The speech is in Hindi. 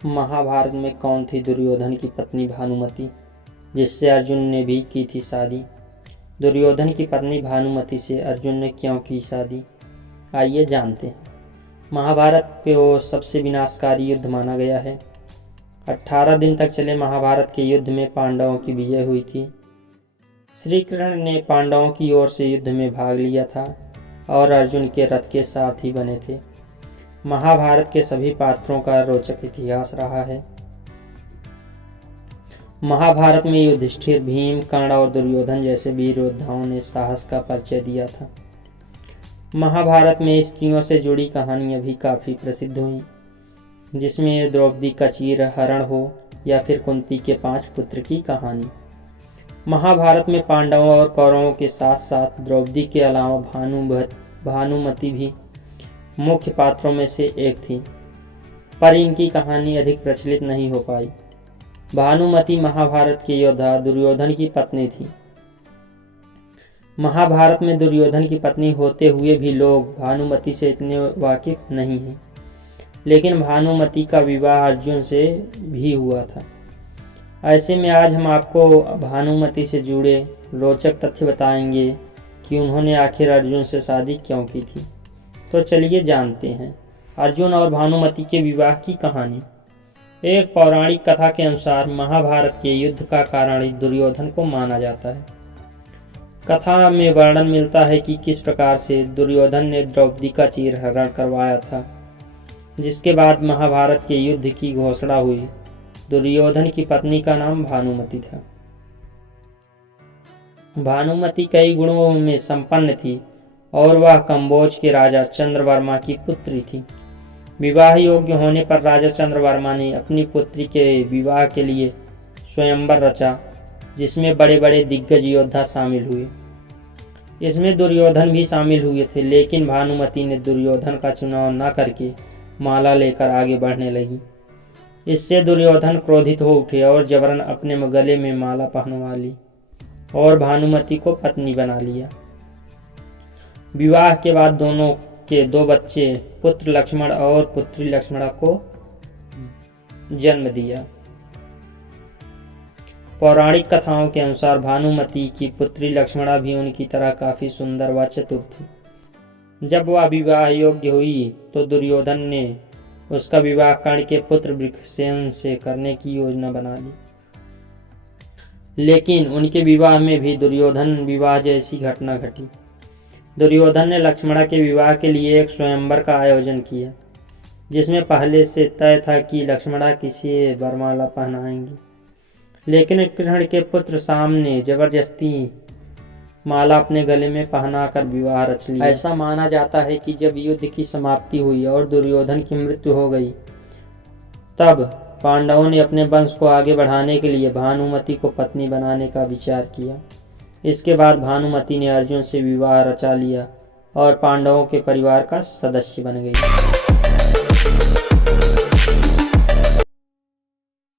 महाभारत में कौन थी दुर्योधन की पत्नी भानुमति, जिससे अर्जुन ने भी की थी शादी। दुर्योधन की पत्नी भानुमति से अर्जुन ने क्यों की शादी, आइए जानते हैं। महाभारत को सबसे विनाशकारी युद्ध माना गया है। 18 दिन तक चले महाभारत के युद्ध में पांडवों की विजय हुई थी। श्री कृष्ण ने पांडवों की ओर से युद्ध में भाग लिया था और अर्जुन के रथ के सारथी बने थे। महाभारत के सभी पात्रों का रोचक इतिहास रहा है। महाभारत में युधिष्ठिर, भीम, कर्ण और दुर्योधन जैसे वीर योद्धाओं ने साहस का परिचय दिया था। महाभारत में स्त्रियों से जुड़ी कहानियां भी काफ़ी प्रसिद्ध हुई, जिसमें द्रौपदी का चीरहरण हो या फिर कुंती के 5 पुत्र की कहानी। महाभारत में पांडवों और कौरवों के साथ साथ द्रौपदी के अलावा भानुमति भी मुख्य पात्रों में से एक थी, पर इनकी कहानी अधिक प्रचलित नहीं हो पाई। भानुमति महाभारत के योद्धा दुर्योधन की पत्नी थी। महाभारत में दुर्योधन की पत्नी होते हुए भी लोग भानुमति से इतने वाकिफ नहीं हैं, लेकिन भानुमति का विवाह अर्जुन से भी हुआ था। ऐसे में आज हम आपको भानुमति से जुड़े रोचक तथ्य बताएंगे कि उन्होंने आखिर अर्जुन से शादी क्यों की थी। तो चलिए जानते हैं अर्जुन और भानुमति के विवाह की कहानी। एक पौराणिक कथा के अनुसार महाभारत के युद्ध का कारण दुर्योधन को माना जाता है। कथा में वर्णन मिलता है कि किस प्रकार से दुर्योधन ने द्रौपदी का चीरहरण करवाया था, जिसके बाद महाभारत के युद्ध की घोषणा हुई। दुर्योधन की पत्नी का नाम भानुमति था। भानुमति कई गुणों में संपन्न थी और वह कंबोज के राजा चंद्रवर्मा की पुत्री थी। विवाह योग्य होने पर राजा चंद्रवर्मा ने अपनी पुत्री के विवाह के लिए स्वयंवर रचा, जिसमें बड़े बड़े दिग्गज योद्धा शामिल हुए। इसमें दुर्योधन भी शामिल हुए थे, लेकिन भानुमति ने दुर्योधन का चुनाव न करके माला लेकर आगे बढ़ने लगी। इससे दुर्योधन क्रोधित हो उठे और जबरन अपने गले में माला पहनवा ली और भानुमति को पत्नी बना लिया। विवाह के बाद दोनों के 2 बच्चे, पुत्र लक्ष्मण और पुत्री लक्ष्मणा को जन्म दिया। पौराणिक कथाओं के अनुसार भानुमति की पुत्री लक्ष्मणा भी उनकी तरह काफी सुंदर व चतुर थी। जब वह विवाह योग्य हुई तो दुर्योधन ने उसका विवाह कर्ण के पुत्र वृषसेन से करने की योजना बना ली, लेकिन उनके विवाह में भी दुर्योधन विवाह जैसी घटना घटी। दुर्योधन ने लक्ष्मणा के विवाह के लिए एक स्वयंवर का आयोजन किया, जिसमें पहले से तय था कि लक्ष्मणा किसे वरमाला पहनाएंगी, लेकिन कृष्ण के पुत्र शाम ने जबरदस्ती माला अपने गले में पहनाकर विवाह रच लिया। ऐसा माना जाता है कि जब युद्ध की समाप्ति हुई और दुर्योधन की मृत्यु हो गई, तब पांडवों ने अपने वंश को आगे बढ़ाने के लिए भानुमति को पत्नी बनाने का विचार किया। इसके बाद भानुमति ने अर्जुन से विवाह रचा लिया और पांडवों के परिवार का सदस्य बन गई।